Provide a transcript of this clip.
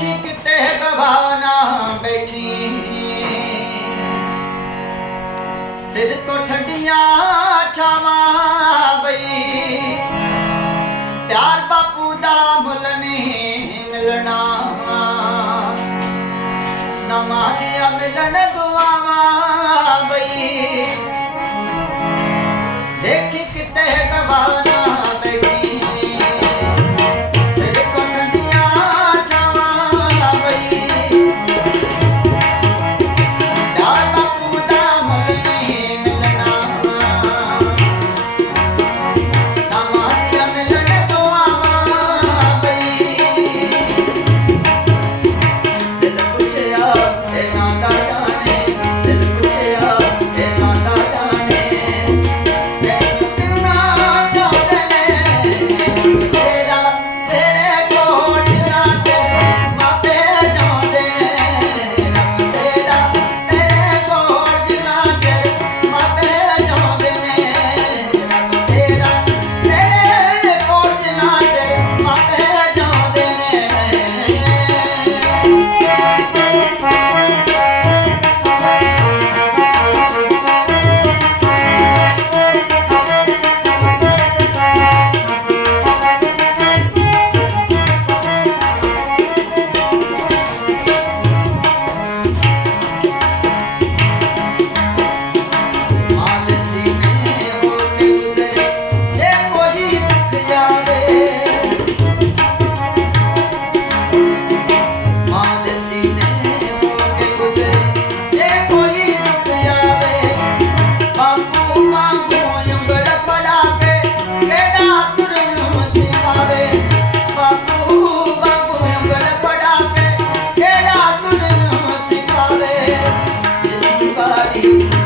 ਅੱਖੀ ਕਿਤੇ ਗਵਾਨਾ ਬੈਠੀ। ਸਿਰ ਤੋਂ ਠੰਡੀਆਂ ਛਾਵਾਂ ਬਈ। ਪਿਆਰ ਬਾਪੂ ਦਾ ਮੁੱਲ ਨਹੀਂ ਮਿਲਣਾ। ਨਾ ਮਾਗਿਆ ਮਿਲਣ Yeah. Thank you.